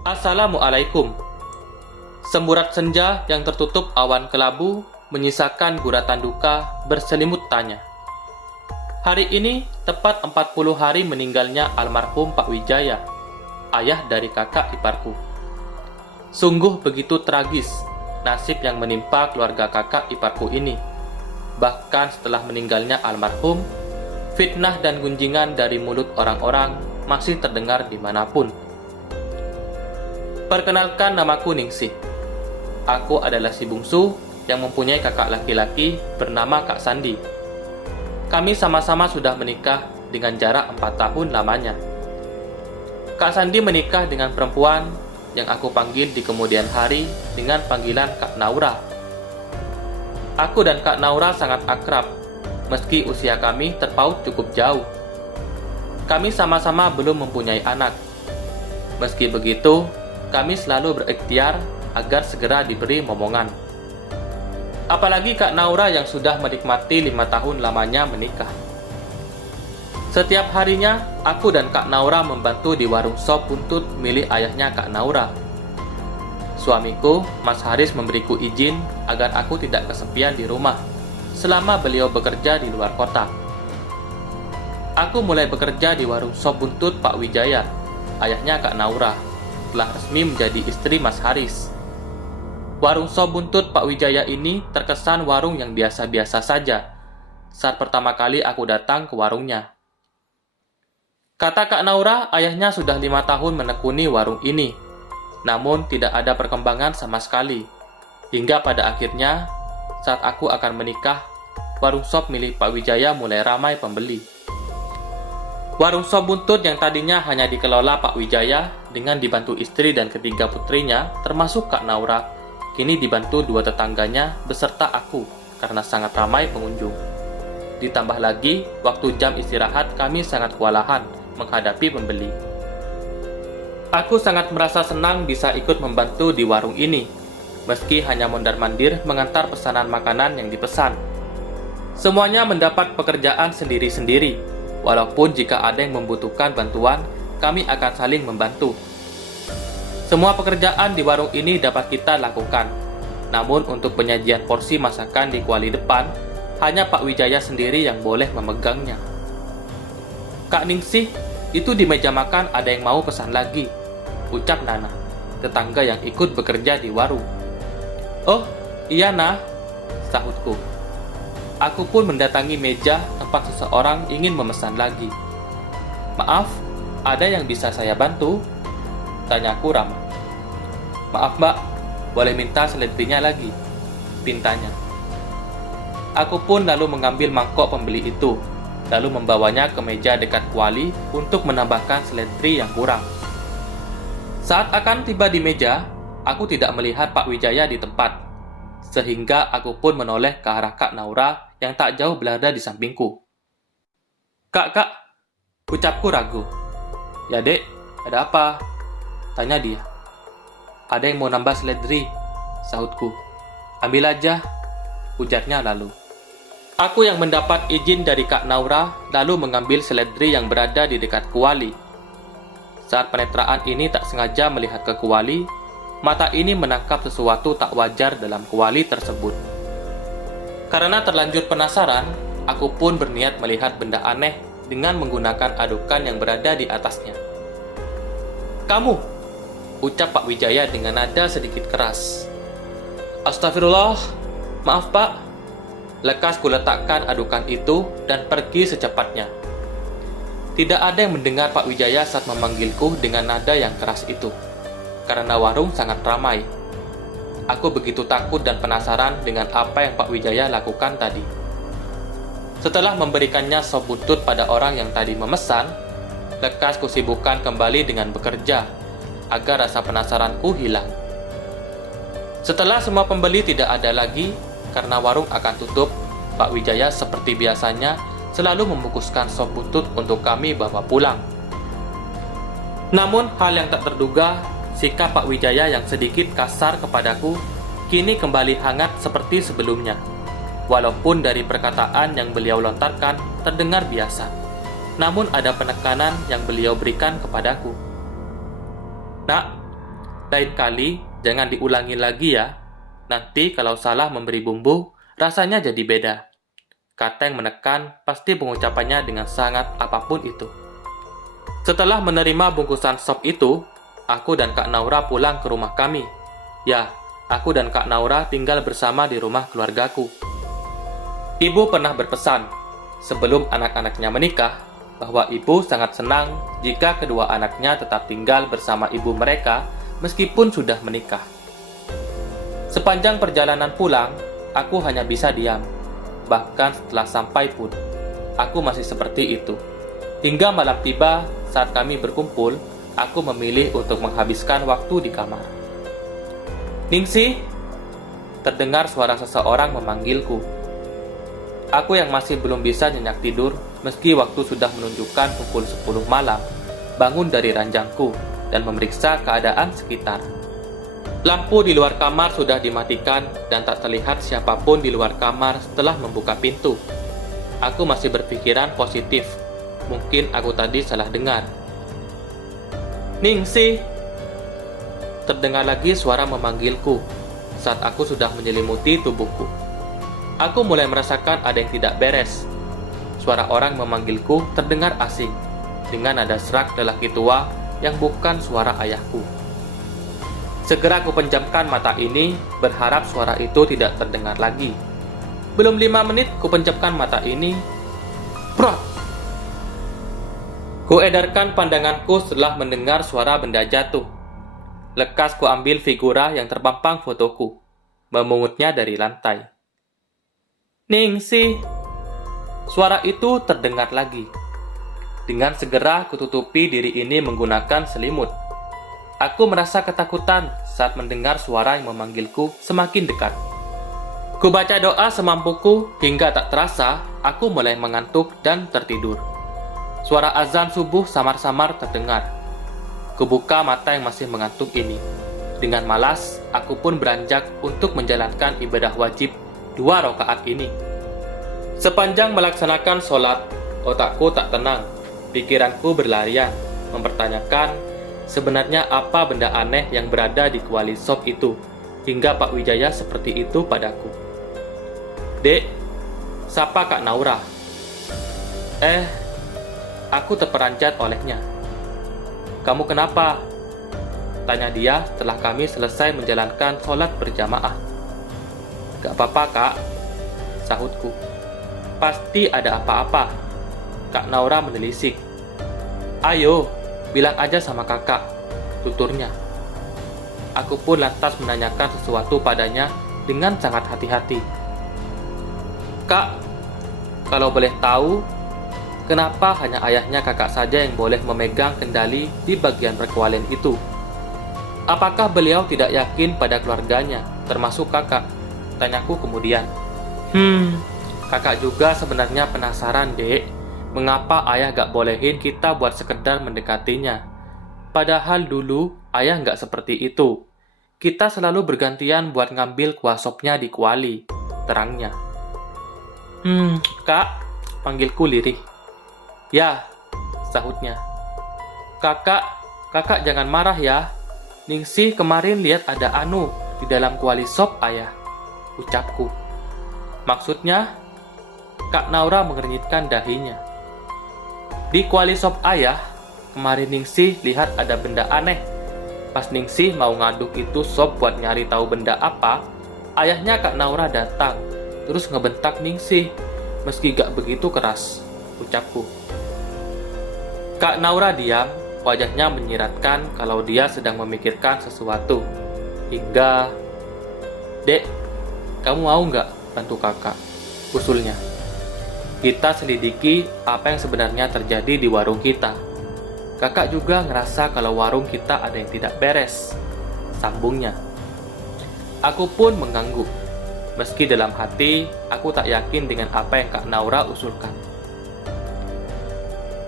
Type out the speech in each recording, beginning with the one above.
Assalamualaikum. Semburat senja yang tertutup awan kelabu menyisakan guratan duka berselimut tanya. Hari ini tepat 40 hari meninggalnya almarhum Pak Wijaya, ayah dari kakak iparku. Sungguh begitu tragis nasib yang menimpa keluarga kakak iparku ini. Bahkan setelah meninggalnya almarhum, fitnah dan gunjingan dari mulut orang-orang masih terdengar dimanapun. Perkenalkan, namaku Ningsih. Aku adalah si bungsu yang mempunyai kakak laki-laki bernama Kak Sandi. Kami sama-sama sudah menikah dengan jarak 4 tahun lamanya. Kak Sandi menikah dengan perempuan yang aku panggil di kemudian hari dengan panggilan Kak Naura. Aku dan Kak Naura sangat akrab, meski usia kami terpaut cukup jauh. Kami sama-sama belum mempunyai anak. Meski begitu, kami selalu berikhtiar agar segera diberi momongan. Apalagi Kak Naura yang sudah menikmati 5 tahun lamanya menikah. Setiap harinya, aku dan Kak Naura membantu di warung sop buntut milik ayahnya Kak Naura. Suamiku, Mas Haris, memberiku izin agar aku tidak kesepian di rumah selama beliau bekerja di luar kota. Aku mulai bekerja di warung sop buntut Pak Wijaya, ayahnya Kak Naura, telah resmi menjadi istri Mas Haris. Warung sop buntut Pak Wijaya ini terkesan warung yang biasa-biasa saja saat pertama kali aku datang ke warungnya. Kata Kak Naura, ayahnya sudah 5 tahun menekuni warung ini, namun tidak ada perkembangan sama sekali. Hingga pada akhirnya, saat aku akan menikah, warung sop milik Pak Wijaya mulai ramai pembeli. Warung sop buntut yang tadinya hanya dikelola Pak Wijaya dengan dibantu istri dan ketiga putrinya, termasuk Kak Naura, kini dibantu 2 tetangganya beserta aku karena sangat ramai pengunjung. Ditambah lagi, waktu jam istirahat kami sangat kewalahan menghadapi pembeli. Aku sangat merasa senang bisa ikut membantu di warung ini, meski hanya mondar-mandir mengantar pesanan makanan yang dipesan. Semuanya mendapat pekerjaan sendiri-sendiri, walaupun jika ada yang membutuhkan bantuan, kami akan saling membantu. Semua pekerjaan di warung ini dapat kita lakukan, namun untuk penyajian porsi masakan di kuali depan, hanya Pak Wijaya sendiri yang boleh memegangnya. Kak Ningsih, itu di meja makan ada yang mau pesan lagi, ucap Nana, tetangga yang ikut bekerja di warung. Oh, iya Nah, sahutku. Aku pun mendatangi meja tempat seseorang ingin memesan lagi. Maaf, ada yang bisa saya bantu? Tanyaku ramah. Maaf mbak, boleh minta seledrinya lagi? Pintanya. Aku pun lalu mengambil mangkok pembeli itu, lalu membawanya ke meja dekat kuali untuk menambahkan seledri yang kurang. Saat akan tiba di meja, aku tidak melihat Pak Wijaya di tempat, sehingga aku pun menoleh ke arah Kak Naura yang tak jauh berada di sampingku. Kak, ucapku ragu. Ya dek, ada apa? Tanya dia. Ada yang mau nambah seledri, sahutku. Ambil aja, ujarnya lalu. Aku yang mendapat izin dari Kak Naura lalu mengambil seledri yang berada di dekat kuali. Saat penetraan ini tak sengaja melihat ke kuali, mata ini menangkap sesuatu tak wajar dalam kuali tersebut. Karena terlanjur penasaran, aku pun berniat melihat benda aneh dengan menggunakan adukan yang berada di atasnya. Kamu, ucap Pak Wijaya dengan nada sedikit keras. Astagfirullah, maaf Pak. Lekas kuletakkan adukan itu dan pergi secepatnya. Tidak ada yang mendengar Pak Wijaya saat memanggilku dengan nada yang keras itu, karena warung sangat ramai. Aku begitu takut dan penasaran dengan apa yang Pak Wijaya lakukan tadi. Setelah memberikannya sop buntut pada orang yang tadi memesan, lekas kusibukkan kembali dengan bekerja, agar rasa penasaranku hilang. Setelah semua pembeli tidak ada lagi, karena warung akan tutup, Pak Wijaya seperti biasanya selalu membungkuskan sop buntut untuk kami bawa pulang. Namun hal yang tak terduga, sikap Pak Wijaya yang sedikit kasar kepadaku kini kembali hangat seperti sebelumnya. Walaupun dari perkataan yang beliau lontarkan terdengar biasa, namun ada penekanan yang beliau berikan kepadaku. Nak, Lain kali, jangan diulangi lagi ya. Nanti kalau salah memberi bumbu, rasanya jadi beda. Kata yang menekan, pasti pengucapannya dengan sangat apapun itu. Setelah menerima bungkusan sop itu, aku dan Kak Naura pulang ke rumah kami. Ya, aku dan Kak Naura tinggal bersama di rumah keluargaku. Ibu pernah berpesan, sebelum anak-anaknya menikah, bahwa ibu sangat senang jika kedua anaknya tetap tinggal bersama ibu mereka meskipun sudah menikah. Sepanjang perjalanan pulang, aku hanya bisa diam. Bahkan setelah sampai pun, aku masih seperti itu. Hingga malam tiba, saat kami berkumpul, aku memilih untuk menghabiskan waktu di kamar. Ningsih, terdengar suara seseorang memanggilku. Aku yang masih belum bisa nyenyak tidur, meski waktu sudah menunjukkan pukul 10 malam, bangun dari ranjangku dan memeriksa keadaan sekitar. Lampu di luar kamar sudah dimatikan dan tak terlihat siapapun di luar kamar setelah membuka pintu. Aku masih berpikiran positif. Mungkin aku tadi salah dengar. Ningsih! Terdengar lagi suara memanggilku saat aku sudah menyelimuti tubuhku. Aku mulai merasakan ada yang tidak beres. Suara orang memanggilku terdengar asing, dengan nada serak lelaki tua yang bukan suara ayahku. Segera aku penjamkan mata ini, berharap suara itu tidak terdengar lagi. Belum 5 menit ku penjamkan mata ini. Prot! Ku edarkan pandanganku setelah mendengar suara benda jatuh. Lekas ku ambil figura yang terpampang fotoku, memungutnya dari lantai. Ningsih! Suara itu terdengar lagi. Dengan segera kututupi diri ini menggunakan selimut. Aku merasa ketakutan saat mendengar suara yang memanggilku semakin dekat. Ku baca doa semampuku hingga tak terasa aku mulai mengantuk dan tertidur. Suara azan subuh samar-samar terdengar. Kubuka mata yang masih mengantuk ini. Dengan malas, aku pun beranjak untuk menjalankan ibadah wajib 2 rakaat ini. Sepanjang melaksanakan sholat, otakku tak tenang. Pikiranku berlarian, mempertanyakan sebenarnya apa benda aneh yang berada di kuali sop itu, hingga Pak Wijaya seperti itu padaku. Dek, sapa Kak Naura? Aku terperanjat olehnya. Kamu kenapa? Tanya dia setelah kami selesai menjalankan sholat berjamaah. Gak apa-apa Kak, sahutku. Pasti ada apa-apa. Kak Naura menelisik. Ayo, bilang aja sama kakak, tuturnya. Aku pun lantas menanyakan sesuatu padanya dengan sangat hati-hati. Kak, kalau boleh tahu, kenapa hanya ayahnya kakak saja yang boleh memegang kendali di bagian perkualian itu? Apakah beliau tidak yakin pada keluarganya, termasuk kakak? Tanyaku kemudian. Kakak juga sebenarnya penasaran, Dek. Mengapa ayah gak bolehin kita buat sekedar mendekatinya? Padahal dulu ayah gak seperti itu. Kita selalu bergantian buat ngambil kuah sopnya di kuali, terangnya. Kak, panggilku lirih. Ya, sahutnya. Kakak jangan marah ya. Ningsih kemarin lihat ada anu di dalam kuali sop ayah, ucapku. Maksudnya? Kak Naura mengernyitkan dahinya. Di kuali sop ayah, kemarin Ningsih lihat ada benda aneh. Pas Ningsih mau ngaduk itu sop buat nyari tahu benda apa, ayahnya Kak Naura datang, terus ngebentak Ningsih, meski gak begitu keras, ucapku. Kak Naura diam, wajahnya menyiratkan kalau dia sedang memikirkan sesuatu. Hingga, Dek, kamu mau gak bantu kakak? Usulnya. Kita selidiki apa yang sebenarnya terjadi di warung kita. Kakak juga ngerasa kalau warung kita ada yang tidak beres, sambungnya. Aku pun mengangguk. Meski dalam hati, aku tak yakin dengan apa yang Kak Naura usulkan.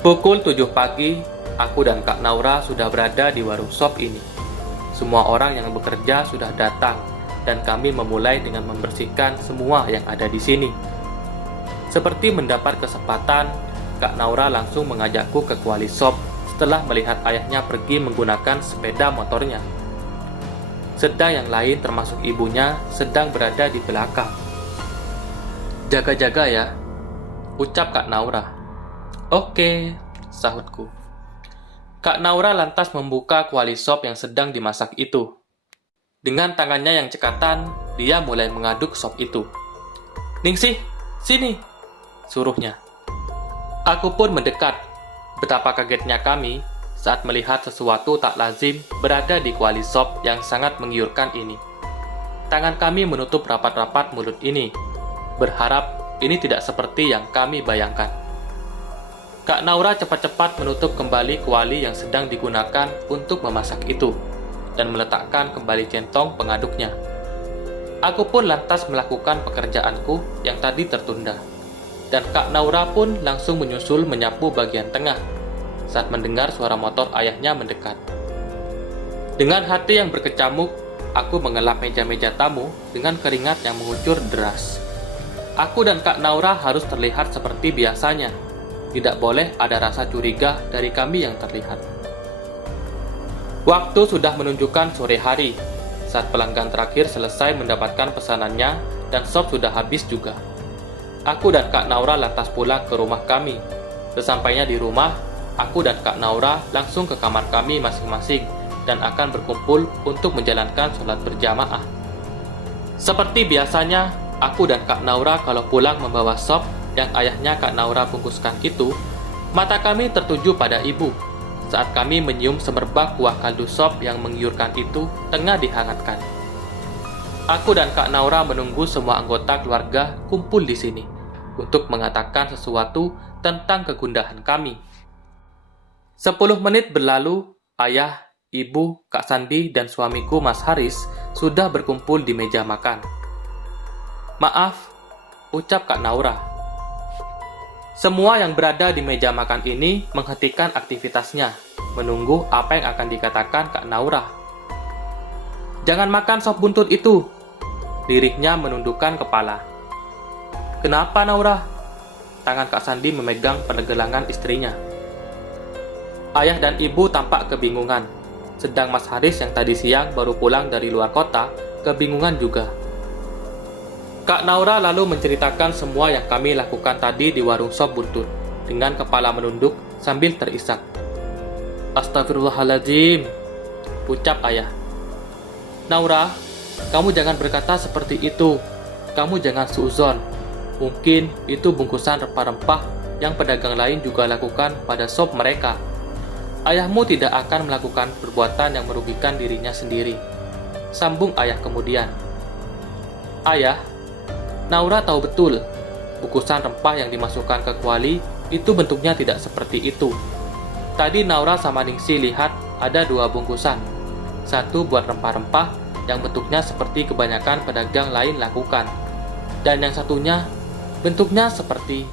Pukul 7 pagi, aku dan Kak Naura sudah berada di warung sop ini. Semua orang yang bekerja sudah datang, dan kami memulai dengan membersihkan semua yang ada di sini. Seperti mendapat kesempatan, Kak Naura langsung mengajakku ke kuali sop setelah melihat ayahnya pergi menggunakan sepeda motornya. sedang yang lain termasuk ibunya sedang berada di belakang. "Jaga-jaga ya," ucap Kak Naura. "Oke," sahutku. Kak Naura lantas membuka kuali sop yang sedang dimasak itu. Dengan tangannya yang cekatan, dia mulai mengaduk sop itu. "Ningsih, sini," suruhnya. Aku pun mendekat. Betapa kagetnya kami saat melihat sesuatu tak lazim berada di kuali sop yang sangat menggiurkan ini. Tangan kami menutup rapat-rapat mulut ini, berharap ini tidak seperti yang kami bayangkan. Kak Naura cepat-cepat menutup kembali kuali yang sedang digunakan untuk memasak itu, dan meletakkan kembali centong pengaduknya. Aku pun lantas melakukan pekerjaanku yang tadi tertunda, dan Kak Naura pun langsung menyusul menyapu bagian tengah saat mendengar suara motor ayahnya mendekat. Dengan hati yang berkecamuk, aku mengelap meja-meja tamu dengan keringat yang mengucur deras. Aku dan Kak Naura harus terlihat seperti biasanya. Tidak boleh ada rasa curiga dari kami yang terlihat. Waktu sudah menunjukkan sore hari, saat pelanggan terakhir selesai mendapatkan pesanannya dan sop sudah habis juga. Aku dan Kak Naura lantas pulang ke rumah kami. Sesampainya di rumah, aku dan Kak Naura langsung ke kamar kami masing-masing dan akan berkumpul untuk menjalankan sholat berjamaah. Seperti biasanya, aku dan Kak Naura kalau pulang membawa sop yang ayahnya Kak Naura bungkuskan itu, mata kami tertuju pada ibu saat kami menyium semerbak kuah kaldu sop yang menggiurkan itu tengah dihangatkan. Aku dan Kak Naura menunggu semua anggota keluarga kumpul di sini untuk mengatakan sesuatu tentang kegundahan kami. 10 menit berlalu, ayah, ibu, Kak Sandi, dan suamiku Mas Haris sudah berkumpul di meja makan. "Maaf," ucap Kak Naura. Semua yang berada di meja makan ini menghentikan aktivitasnya, menunggu apa yang akan dikatakan Kak Naura. "Jangan makan sop buntut itu," lirihnya menundukkan kepala. "Kenapa, Naura?" Tangan Kak Sandi memegang pergelangan istrinya. Ayah dan ibu tampak kebingungan, sedang Mas Haris yang tadi siang baru pulang dari luar kota, kebingungan juga. Kak Naura lalu menceritakan semua yang kami lakukan tadi di warung sop buntut, dengan kepala menunduk sambil terisak. "Astagfirullahaladzim," ucap ayah. "Naura, kamu jangan berkata seperti itu. Kamu jangan suuzon. Mungkin itu bungkusan rempah-rempah yang pedagang lain juga lakukan pada sop mereka. Ayahmu tidak akan melakukan perbuatan yang merugikan dirinya sendiri," sambung ayah kemudian. "Ayah, Naura tahu betul, bungkusan rempah yang dimasukkan ke kuali itu bentuknya tidak seperti itu. Tadi Naura sama Ningsih lihat ada 2 bungkusan. Satu buat rempah-rempah yang bentuknya seperti kebanyakan pedagang lain lakukan. Dan yang satunya bentuknya seperti